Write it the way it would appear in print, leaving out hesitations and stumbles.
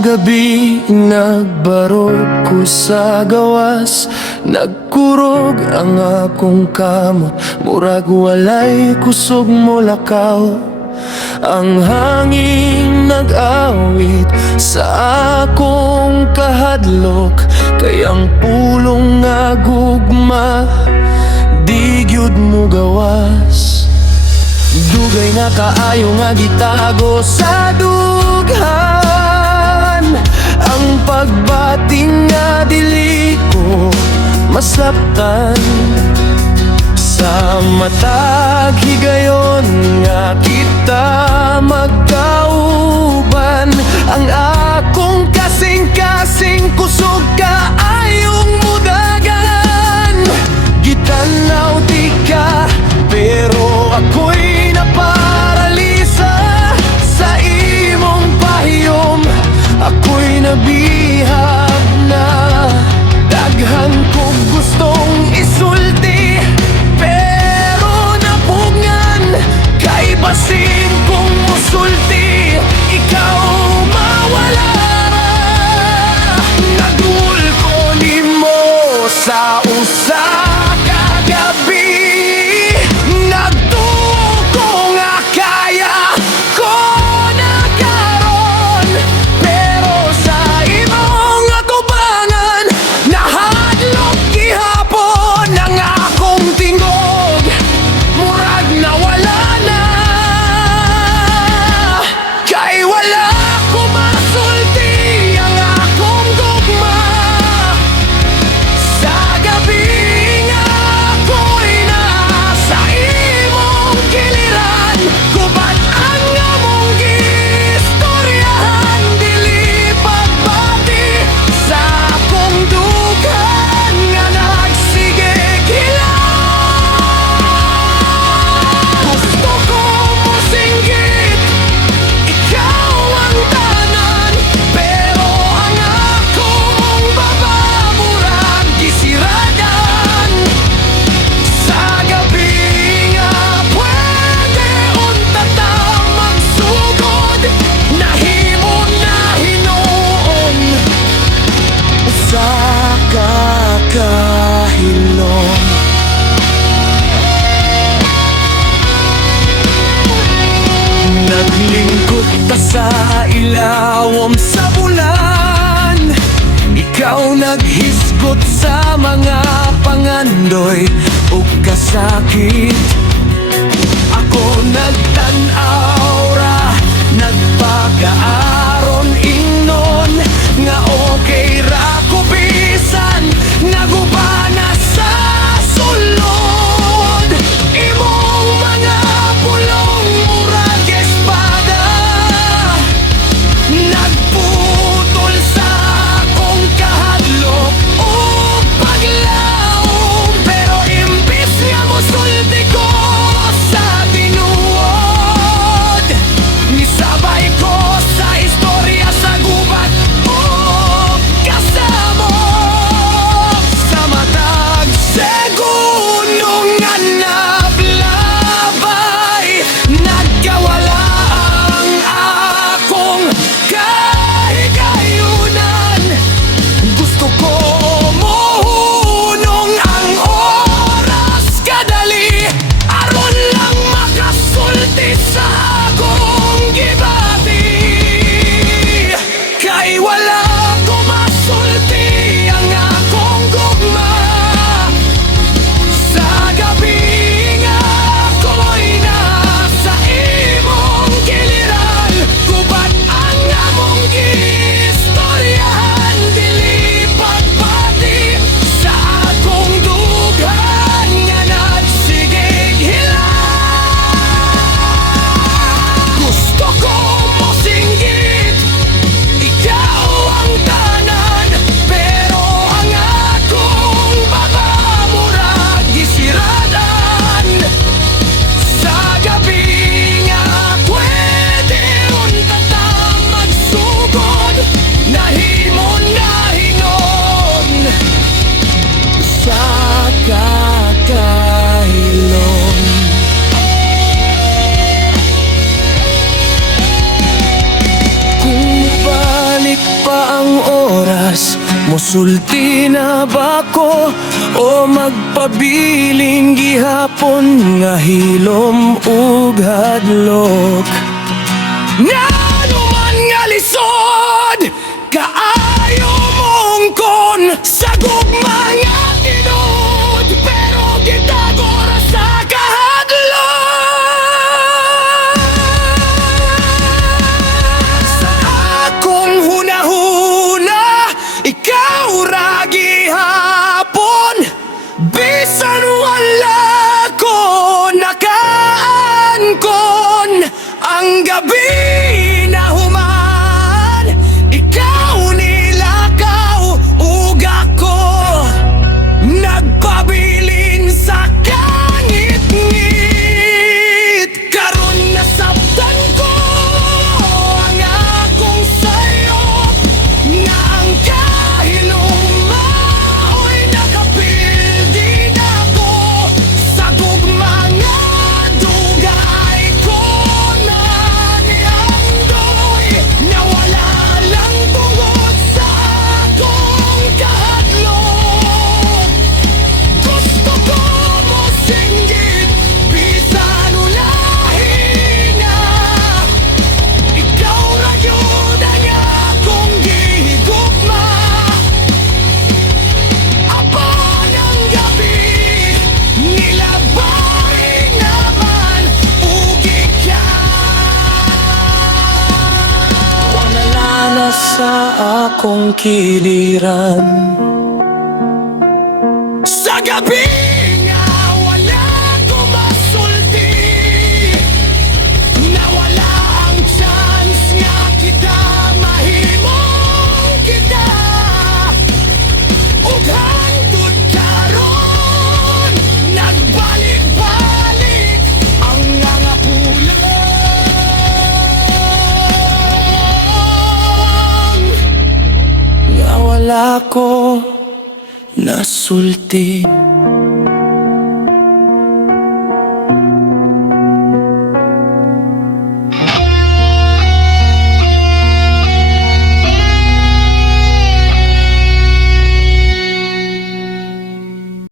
gabi, nagbarog ko sa gawas. Nagkurog ang akong kamot, murag walay kusog mo lakaw. Ang hangin nag-awit sa akong kahadlok, kay ang pulong nga gugma di gyud mo gawas. Dugay nga kaayo nga gitago sa dughan, ang pagbating nga dili ko masaptan. Sa matag higayon nga kita magkauban, ang akong kasing-kasing kusog kaayong mudagan. Gitanaw di ka pero ako'y naparalisa sa imong pahiyom. Ako'y nabihag na, daghan kong gustong isulti, pero napungan kay basin kong musulti. Ikaw mawala, nagul ko nimo sa usa ka gabi. Naglingkod ta sa ilawom sa bulan, ikaw naghisgot sa mga pangandoy ug kasakit. Ako nagtan-aw ra, nagpagaaron ingnon nga okay ra ko bisan nagubana sa sulod. Imong mga pulong murag espada, nagputol sa akong kahadlok o paglaom, pero imbis nga mosulti ko sa tinuod, Musulti na ba ko o magpabiling gihapon nga hilom ug hadlok? Ngano man nga lisod kaayo mong kon sa gugma nga tinud, pero gitagora sa kahadlok. Sa akong hunahuna ikaw ra gihapon, bisan wala ko nakaangkon. Ang gabi na human, ikaw nilakaw ug ako nagpabilin sa kangit-ngit. Karon nasabtan ko ang akong sayop, na ang kahilom mao'y nakapildi na ko sa gugma nga dugay ko na nianggoy. Nawala lang tungod sa akong kahadlok. Gusto ko mo singgit, bisan ulahin na. Ikaw ra yun ang akong gihigugma. Abang ang gabi, nilabay naman ug ikaw. Wala na sa akong kiliran. Sa gabi nga wala ko masulti, nawala ang chance nga kita mahimong kita. Ug hangtod karon nagbalik-balik ang nga pulang, nga wala ko nasulti.